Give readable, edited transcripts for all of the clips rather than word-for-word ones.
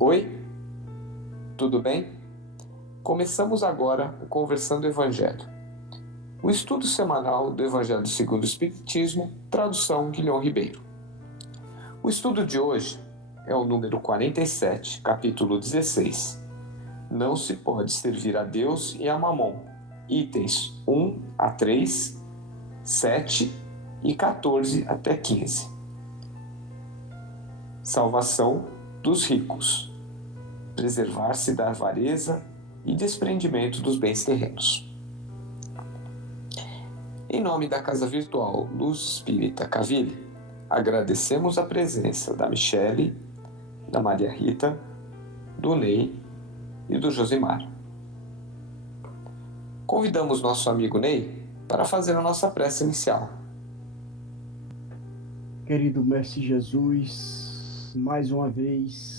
Oi, tudo bem? Começamos agora o Conversando Evangelho, o estudo semanal do Evangelho segundo o Espiritismo, tradução Guilhom Ribeiro. O estudo de hoje é o número 47, capítulo 16. Não se pode servir a Deus e a Mamon, itens 1 a 3, 7 e 14 até 15. Salvação dos ricos. Preservar-se da avareza e desprendimento dos bens terrenos. Em nome da Casa Virtual Luz Espírita Caville, agradecemos a presença da Michele, da Maria Rita, do Ney e do Josimar. Convidamos nosso amigo Ney para fazer a nossa prece inicial. Querido Mestre Jesus, mais uma vez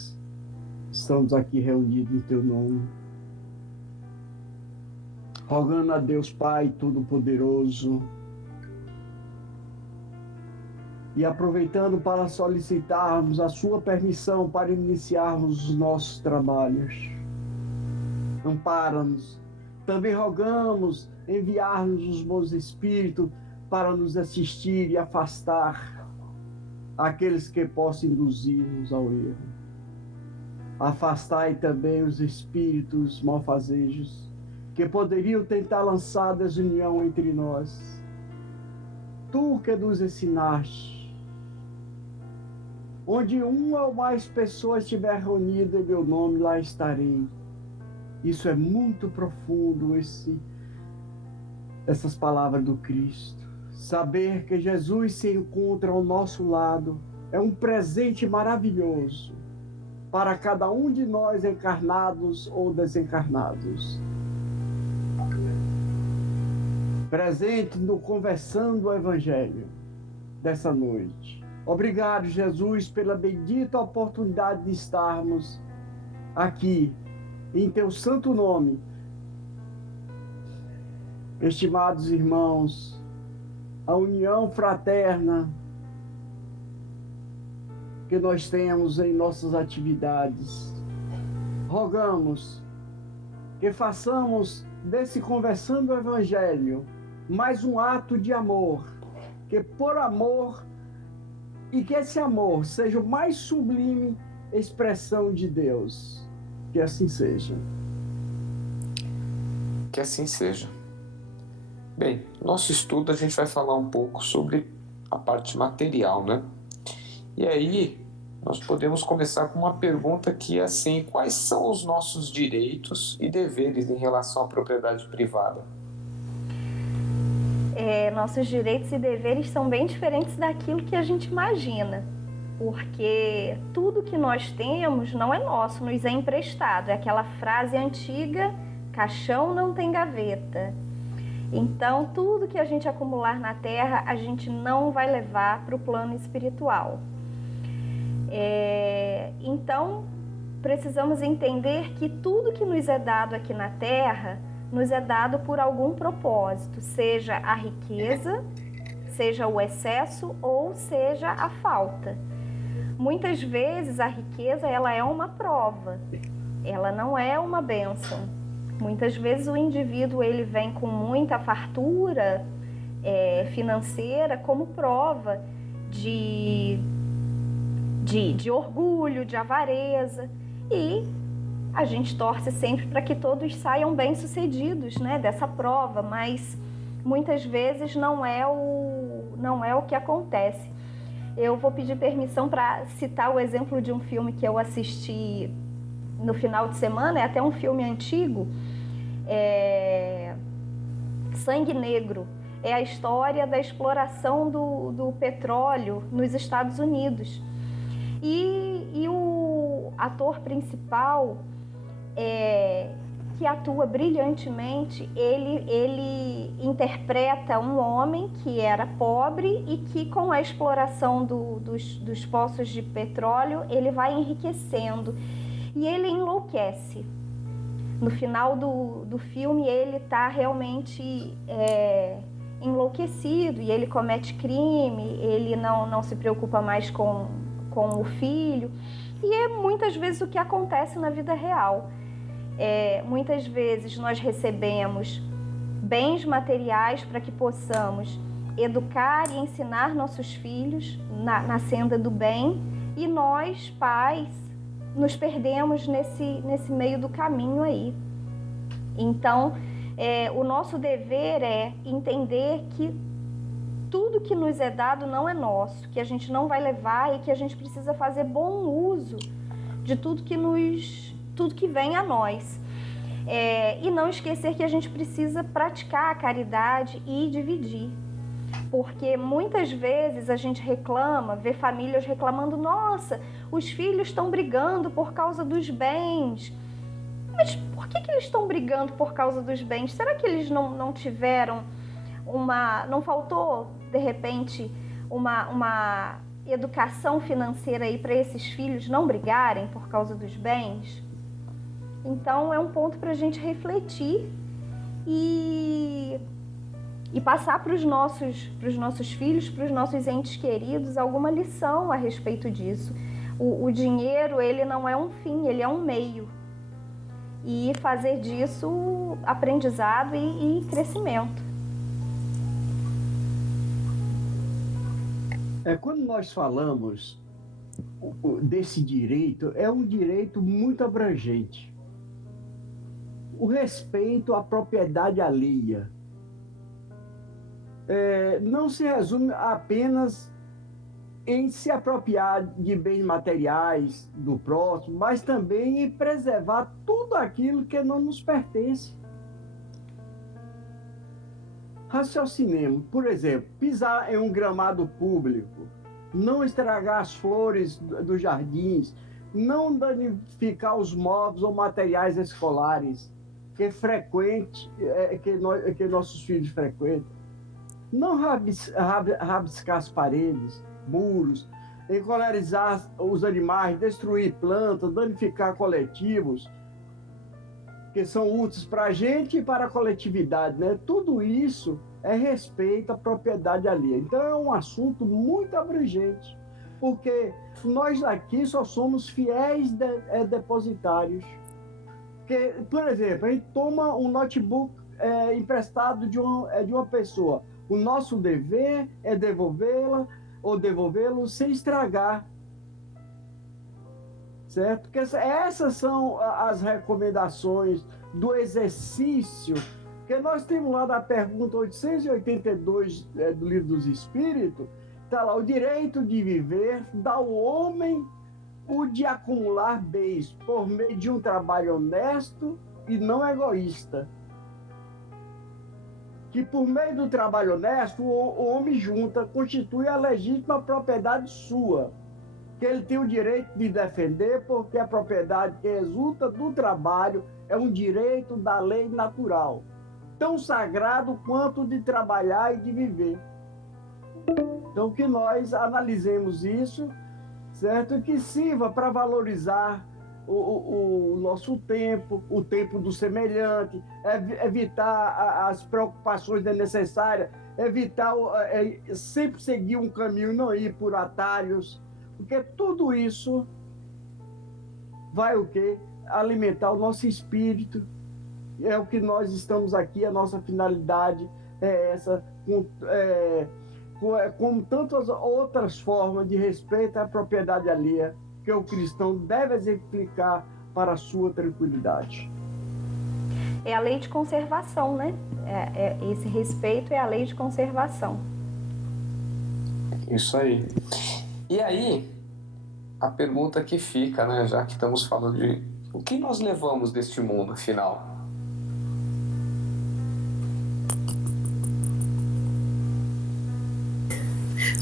estamos aqui reunidos em Teu nome, rogando a Deus Pai Todo-Poderoso e aproveitando para solicitarmos a Sua permissão para iniciarmos os nossos trabalhos. Ampara-nos. Também rogamos enviar-nos os bons espíritos para nos assistir e afastar aqueles que possam induzir-nos ao erro. Afastai também os espíritos malfazejos que poderiam tentar lançar desunião entre nós. Tu que nos ensinaste, onde uma ou mais pessoas estiver reunida em meu nome, lá estarei. Isso é muito profundo, essas palavras do Cristo. Saber que Jesus se encontra ao nosso lado é um presente maravilhoso para cada um de nós, encarnados ou desencarnados. Presente no Conversando o Evangelho dessa noite. Obrigado, Jesus, pela bendita oportunidade de estarmos aqui em Teu santo nome. Estimados irmãos, a união fraterna que nós temos em nossas atividades. Rogamos que façamos desse Conversando o Evangelho mais um ato de amor, que por amor, e que esse amor seja o mais sublime expressão de Deus. Que assim seja. Que assim seja. Bem, nosso estudo a gente vai falar um pouco sobre a parte material, né? E aí, nós podemos começar com uma pergunta que é assim: quais são os nossos direitos e deveres em relação à propriedade privada? Nossos direitos e deveres são bem diferentes daquilo que a gente imagina, porque tudo que nós temos não é nosso, nos é emprestado. É aquela frase antiga: caixão não tem gaveta. Então, tudo que a gente acumular na Terra, a gente não vai levar para o plano espiritual. Então, precisamos entender que tudo que nos é dado aqui na Terra, nos é dado por algum propósito, seja a riqueza, seja o excesso ou seja a falta. Muitas vezes a riqueza, ela é uma prova, ela não é uma bênção. Muitas vezes o indivíduo ele vem com muita fartura financeira como prova de orgulho, de avareza, e a gente torce sempre para que todos saiam bem-sucedidos, né, dessa prova, mas muitas vezes não é o que acontece. Eu vou pedir permissão para citar o exemplo de um filme que eu assisti no final de semana, é até um filme antigo, Sangue Negro. É a história da exploração do petróleo nos Estados Unidos. E o ator principal, que atua brilhantemente, ele interpreta um homem que era pobre e que, com a exploração dos poços de petróleo, ele vai enriquecendo e ele enlouquece. No final do filme, ele está realmente enlouquecido e ele comete crime, ele não se preocupa mais com o filho. E é muitas vezes o que acontece na vida real. Muitas vezes nós recebemos bens materiais para que possamos educar e ensinar nossos filhos na senda do bem, e nós, pais, nos perdemos nesse meio do caminho aí. Então, o nosso dever é entender que tudo que nos é dado não é nosso, que a gente não vai levar e que a gente precisa fazer bom uso de tudo que vem a nós. E não esquecer que a gente precisa praticar a caridade e dividir. Porque muitas vezes a gente reclama, vê famílias reclamando, nossa, os filhos estão brigando por causa dos bens. Mas por que eles estão brigando por causa dos bens? Será que eles não tiveram não faltou, de repente, uma educação financeira aí para esses filhos não brigarem por causa dos bens? Então é um ponto para a gente refletir e passar para os nossos filhos, para os nossos entes queridos, alguma lição a respeito disso. O dinheiro, ele não é um fim, ele é um meio. E fazer disso aprendizado e crescimento. Quando nós falamos desse direito, é um direito muito abrangente. O respeito à propriedade alheia não se resume apenas em se apropriar de bens materiais do próximo, mas também em preservar tudo aquilo que não nos pertence. Raciocinemos, por exemplo, pisar em um gramado público, não estragar as flores dos jardins, não danificar os móveis ou materiais escolares que nossos filhos frequentam, não rabiscar as paredes, muros, encolerizar os animais, destruir plantas, danificar coletivos que são úteis para a gente e para a coletividade, né? Tudo isso é respeito à propriedade alheia. Então é um assunto muito abrangente, porque nós aqui só somos fiéis depositários. Porque, por exemplo, a gente toma um notebook emprestado de uma pessoa. O nosso dever é devolvê-la ou devolvê-lo sem estragar. Certo? Porque essas são as recomendações do exercício, que nós temos lá na pergunta 882 do Livro dos Espíritos, está lá: o direito de viver dá ao homem o de acumular bens por meio de um trabalho honesto e não egoísta. Que por meio do trabalho honesto, o homem junta, constitui a legítima propriedade sua, que ele tem o direito de defender, porque a propriedade que resulta do trabalho é um direito da lei natural, tão sagrado quanto o de trabalhar e de viver. Então, que nós analisemos isso, certo? E que sirva para valorizar o nosso tempo, o tempo do semelhante, evitar as preocupações desnecessárias, evitar sempre seguir um caminho, não ir por atalhos, porque tudo isso vai o quê? Alimentar o nosso espírito. É o que nós estamos aqui, a nossa finalidade é essa, como tantas outras formas de respeito à propriedade alheia que o cristão deve exemplificar para a sua tranquilidade. É a lei de conservação, né? Esse respeito é a lei de conservação. Isso aí. E aí, a pergunta que fica, né, já que estamos falando de o que nós levamos deste mundo, afinal?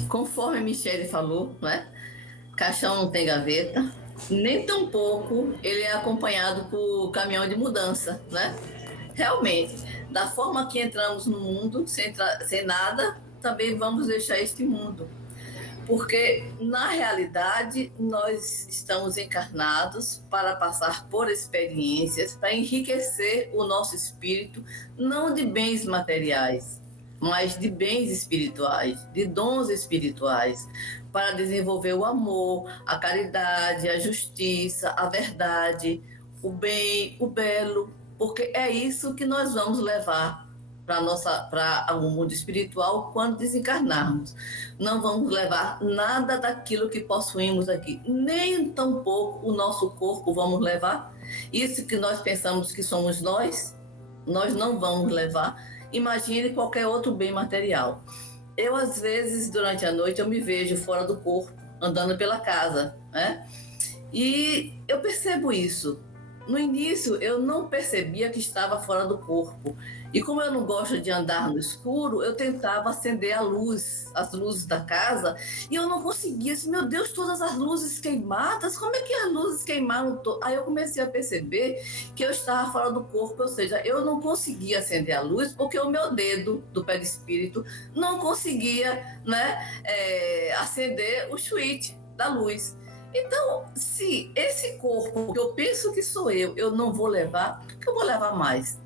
Conforme a Michele falou, né? Caixão não tem gaveta, nem tampouco ele é acompanhado por caminhão de mudança, né? Realmente, da forma que entramos no mundo, sem nada, também vamos deixar este mundo. Porque, na realidade, nós estamos encarnados para passar por experiências, para enriquecer o nosso espírito, não de bens materiais, mas de bens espirituais, de dons espirituais, para desenvolver o amor, a caridade, a justiça, a verdade, o bem, o belo, porque é isso que nós vamos levar para o mundo espiritual quando desencarnarmos. Não vamos levar nada daquilo que possuímos aqui, nem tampouco o nosso corpo vamos levar. Isso que nós pensamos que somos nós não vamos levar. Imagine qualquer outro bem material. Eu, às vezes, durante a noite, eu me vejo fora do corpo, andando pela casa, né? E eu percebo isso. No início, eu não percebia que estava fora do corpo. E como eu não gosto de andar no escuro, eu tentava acender a luz, as luzes da casa, e eu não conseguia. Assim, meu Deus, todas as luzes queimadas, como é que as luzes queimaram? Aí eu comecei a perceber que eu estava fora do corpo, ou seja, eu não conseguia acender a luz porque o meu dedo do perispírito não conseguia, né, acender o switch da luz. Então, se esse corpo que eu penso que sou eu não vou levar, o que eu vou levar mais?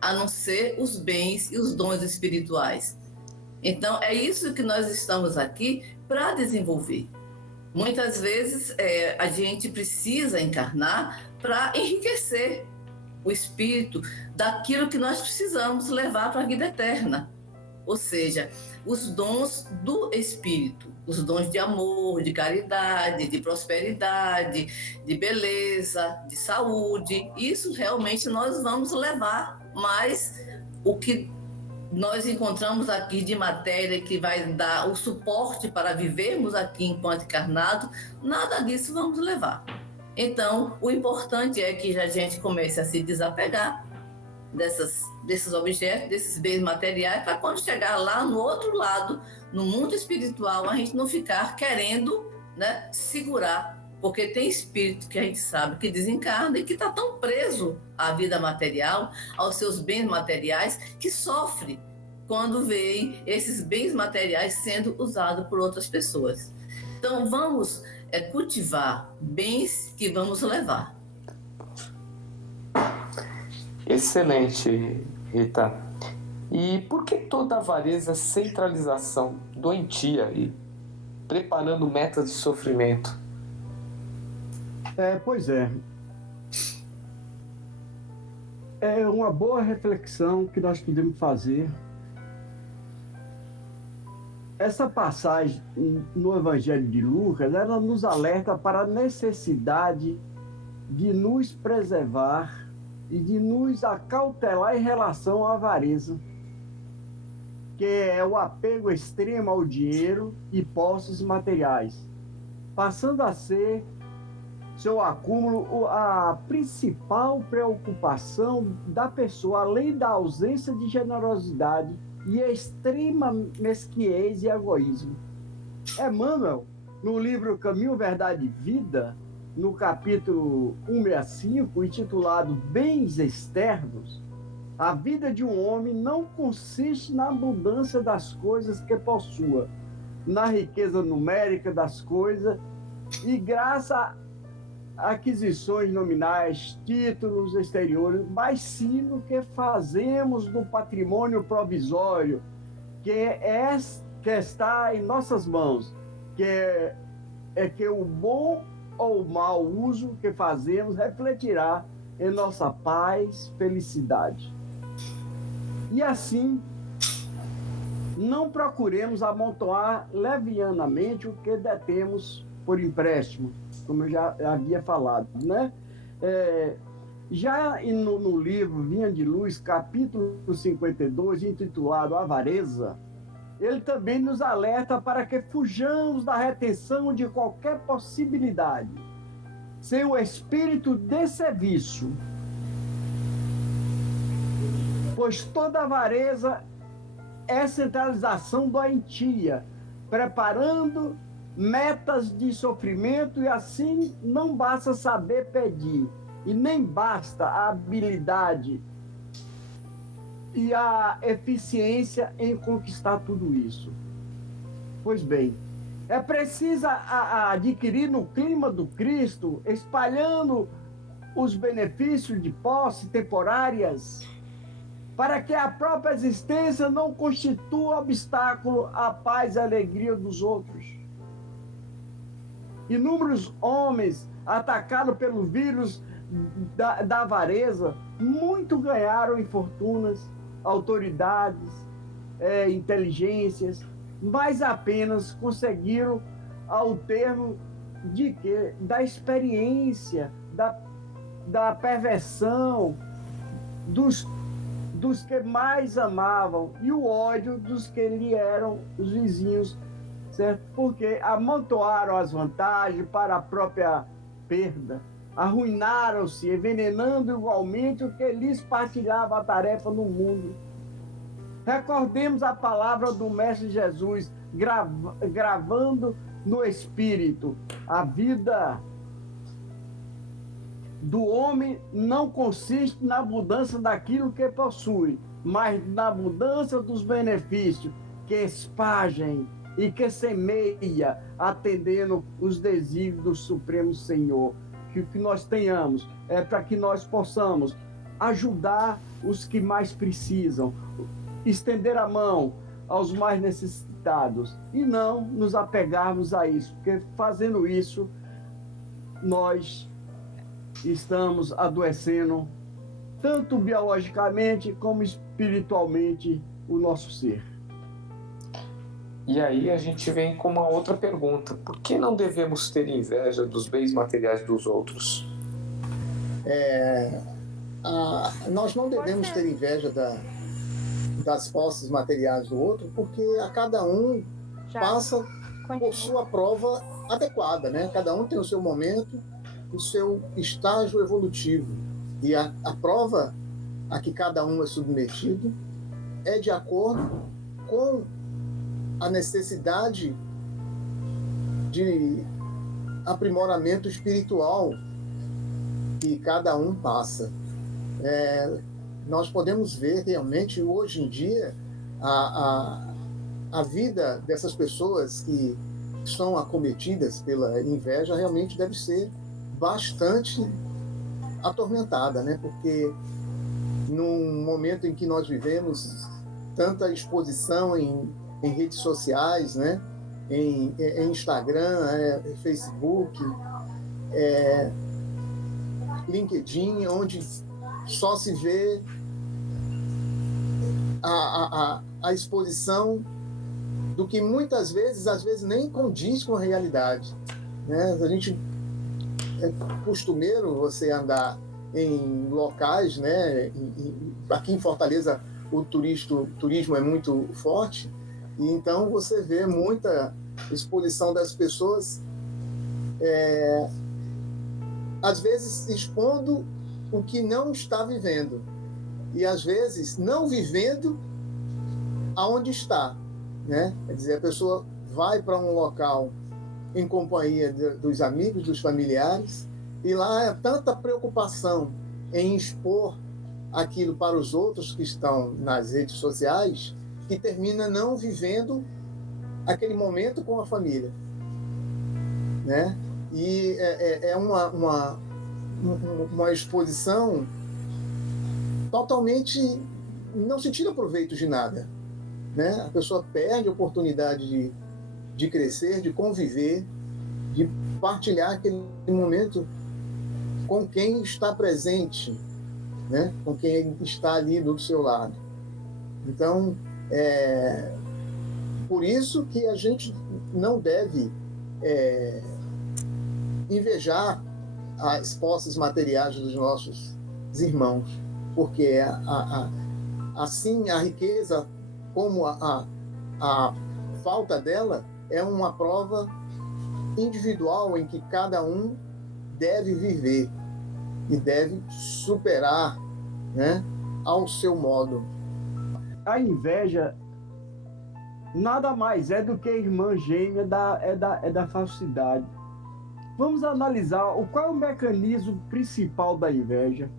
A não ser os bens e os dons espirituais. Então, é isso que nós estamos aqui para desenvolver. Muitas vezes, a gente precisa encarnar para enriquecer o espírito daquilo que nós precisamos levar para a vida eterna. Ou seja, os dons do espírito, os dons de amor, de caridade, de prosperidade, de beleza, de saúde. Isso realmente nós vamos levar, mas o que nós encontramos aqui de matéria que vai dar o suporte para vivermos aqui enquanto encarnado, nada disso vamos levar. Então, o importante é que a gente comece a se desapegar desses objetos, desses bens materiais, para quando chegar lá no outro lado, no mundo espiritual, a gente não ficar querendo, né, segurar, porque tem espírito que a gente sabe que desencarna e que está tão preso à vida material, aos seus bens materiais, que sofre quando vê esses bens materiais sendo usados por outras pessoas. Então, vamos cultivar bens que vamos levar. Excelente, Rita. E por que toda avareza, centralização, doentia e preparando metas de sofrimento? Pois é. É uma boa reflexão que nós podemos fazer. Essa passagem no Evangelho de Lucas, ela nos alerta para a necessidade de nos preservar e de nos acautelar em relação à avareza, que é o apego extremo ao dinheiro e posses materiais, passando a ser seu acúmulo a principal preocupação da pessoa, além da ausência de generosidade e extrema mesquinhez e egoísmo. Emmanuel, no livro Caminho, Verdade e Vida, no capítulo 165, intitulado Bens Externos, a vida de um homem não consiste na abundância das coisas que possua, na riqueza numérica das coisas e graça a aquisições nominais, títulos exteriores, mas sim no que fazemos do patrimônio provisório que está em nossas mãos, que o bom ou o mau uso que fazemos refletirá em nossa paz, felicidade. E assim, não procuremos amontoar levianamente o que detemos por empréstimo, como eu já havia falado, né? Já no livro Vinha de Luz, capítulo 52, intitulado Avareza, ele também nos alerta para que fujamos da retenção de qualquer possibilidade, sem o espírito de serviço. Pois toda avareza é centralização doentia, preparando metas de sofrimento, e assim não basta saber pedir, e nem basta a habilidade e a eficiência em conquistar tudo isso. Pois bem, é preciso adquirir no clima do Cristo, espalhando os benefícios de posse temporárias, para que a própria existência não constitua obstáculo à paz e alegria dos outros. Inúmeros homens atacados pelo vírus da avareza, muito ganharam em fortunas, autoridades, inteligências, mas apenas conseguiram ao termo de quê? Da experiência, da perversão dos que mais amavam e o ódio dos que lhe eram os vizinhos, certo? Porque amontoaram as vantagens para a própria perda, arruinaram-se, envenenando igualmente o que lhes partilhava a tarefa no mundo. Recordemos a palavra do Mestre Jesus, gravando no Espírito: a vida do homem não consiste na abundância daquilo que possui, mas na abundância dos benefícios que espalhem e que semeia, atendendo os desígnios do Supremo Senhor. Que o que nós tenhamos é para que nós possamos ajudar os que mais precisam, estender a mão aos mais necessitados e não nos apegarmos a isso, porque fazendo isso, nós estamos adoecendo tanto biologicamente como espiritualmente o nosso ser. E aí a gente vem com uma outra pergunta: por que não devemos ter inveja dos bens materiais dos outros? Nós não devemos ter inveja das posses materiais do outro, porque a cada um passa por sua prova adequada, né? Cada um tem o seu momento, o seu estágio evolutivo. E a prova a que cada um é submetido é de acordo com a necessidade de aprimoramento espiritual que cada um passa. Nós podemos ver realmente hoje em dia a vida dessas pessoas que são acometidas pela inveja realmente deve ser bastante atormentada, né? Porque num momento em que nós vivemos tanta exposição em redes sociais, né? Em Instagram, Facebook, LinkedIn, onde só se vê a exposição do que muitas vezes, às vezes, nem condiz com a realidade, né? A gente é costumeiro você andar em locais, né? Aqui em Fortaleza o turismo é muito forte, e então você vê muita exposição das pessoas, às vezes expondo o que não está vivendo, e às vezes não vivendo aonde está, né? Quer dizer, a pessoa vai para um local em companhia dos amigos, dos familiares, e lá é tanta preocupação em expor aquilo para os outros que estão nas redes sociais, que termina não vivendo aquele momento com a família, né? E é uma exposição totalmente, não se tira proveito de nada, né? A pessoa perde a oportunidade de crescer, de conviver, de partilhar aquele momento com quem está presente, né? Com quem está ali do seu lado. Então, por isso que a gente não deve invejar as posses materiais dos nossos irmãos, porque assim a riqueza, como a falta dela, é uma prova individual em que cada um deve viver e deve superar, né, ao seu modo. A inveja nada mais é do que a irmã gêmea da falsidade. Vamos analisar qual é o mecanismo principal da inveja.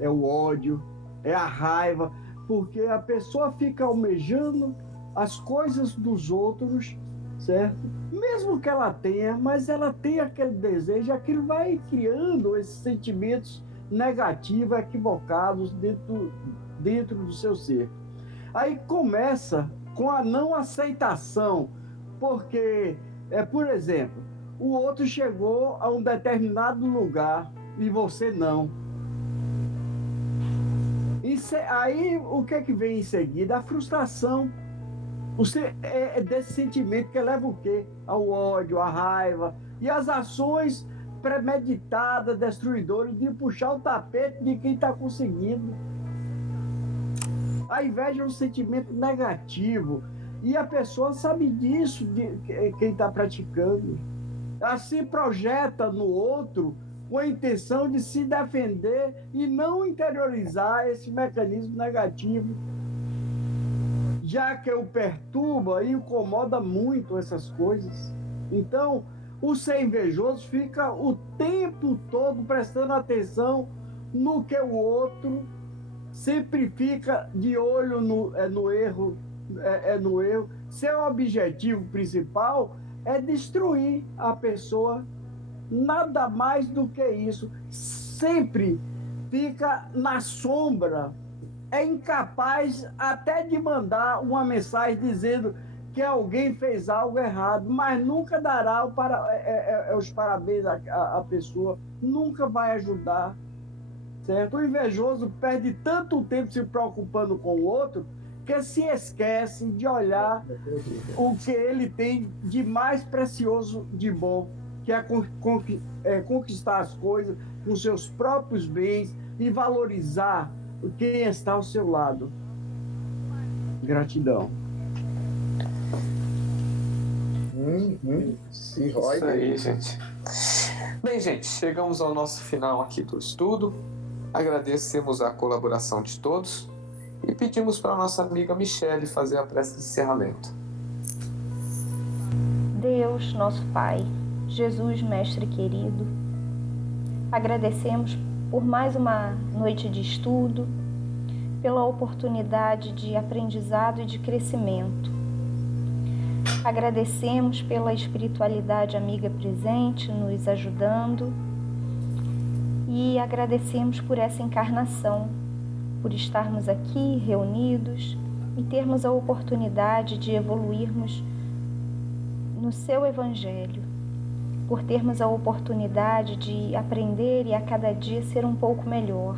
É o ódio, é a raiva, porque a pessoa fica almejando as coisas dos outros, certo? Mesmo que ela tenha, mas ela tem aquele desejo, aquilo vai criando esses sentimentos negativos, equivocados dentro do seu ser. Aí começa com a não aceitação, porque, por exemplo, o outro chegou a um determinado lugar e você não. Aí, o que é que vem em seguida? A frustração. Desse sentimento que leva o quê? Ao ódio, à raiva e às ações premeditadas, destruidoras, de puxar o tapete de quem está conseguindo. A inveja é um sentimento negativo e a pessoa sabe disso, quem está praticando. Ela se projeta no outro com a intenção de se defender e não interiorizar esse mecanismo negativo, já que o perturba e incomoda muito essas coisas. Então, o ser invejoso fica o tempo todo prestando atenção no que o outro, sempre fica de olho no erro. Seu objetivo principal é destruir a pessoa, nada mais do que isso. Sempre fica na sombra, é incapaz até de mandar uma mensagem dizendo que alguém fez algo errado, mas nunca dará os parabéns à pessoa, nunca vai ajudar, certo? O invejoso perde tanto tempo se preocupando com o outro que se esquece de olhar o que ele tem de mais precioso de bom, que é conquistar as coisas com seus próprios bens e valorizar quem está ao seu lado. Gratidão. Sim, Isso aí, gente. Bem, gente, chegamos ao nosso final aqui do estudo. Agradecemos a colaboração de todos e pedimos para a nossa amiga Michele fazer a prece de encerramento. Deus, nosso Pai, Jesus, Mestre querido, agradecemos por mais uma noite de estudo, pela oportunidade de aprendizado e de crescimento. Agradecemos pela espiritualidade amiga presente, nos ajudando, e agradecemos por essa encarnação, por estarmos aqui reunidos e termos a oportunidade de evoluirmos no seu Evangelho, por termos a oportunidade de aprender e a cada dia ser um pouco melhor.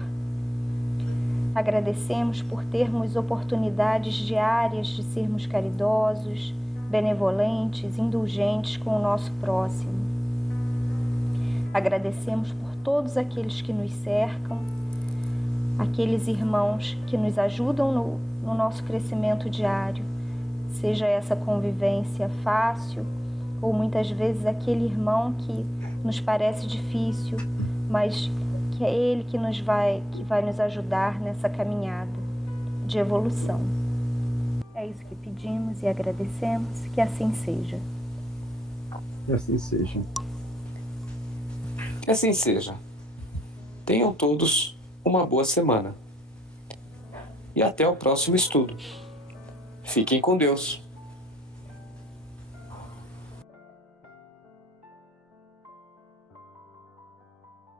Agradecemos por termos oportunidades diárias de sermos caridosos, benevolentes, indulgentes com o nosso próximo. Agradecemos por todos aqueles que nos cercam, aqueles irmãos que nos ajudam no nosso crescimento diário, seja essa convivência fácil ou muitas vezes aquele irmão que nos parece difícil, mas que é ele que vai nos ajudar nessa caminhada de evolução. É isso que pedimos e agradecemos, que assim seja. Que assim seja. Que assim seja. Tenham todos uma boa semana. E até o próximo estudo. Fiquem com Deus.